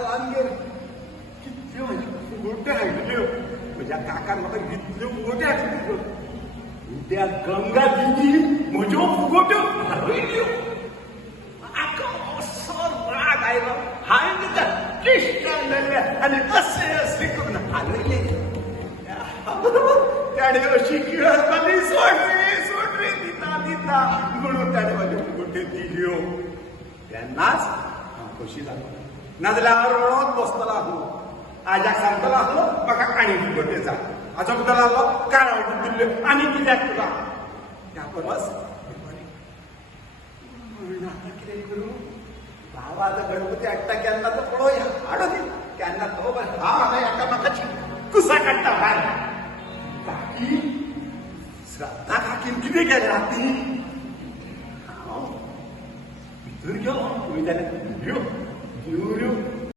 काळांगेर कितल्यो फुगोट्यो हाडल्यो म्हज्या काकान म्हाका इतल्यो फुगोट्यो हाडल्यो उद्या गंगा दिदी म्हज्यो फुगोट्यो हारयल्यो म्हाका असो राग आयलो हांवें तिका किश्टान धरल्या आनी असे करून हालयले त्याने अशी किळसपाली सोड रे दिता म्हणून त्याने माझ्यो फुगोट्यो दिल्यो तेन्नाच हांव खोशी जालो नाजाल्यार हांव रडत बसतलो आसलो आज्याक सांगतलो आसलो म्हाका आनी फुगोट्यो जाय हाजो म्हणटलो आसलो काळो दिल्ल्यो आनी कित्याक तुका त्या परस म्हण आतां कितें करूं बाबा आतां गणपती हाडटा केन्ना तो पळोवया हाडो दी केन्ना तो हांव एकामेकाची कुसां काडटा भायर काकी श्रद्धा काकीन कितें केलें राती हांव भितर गेलो पळयताले नेवऱ्यो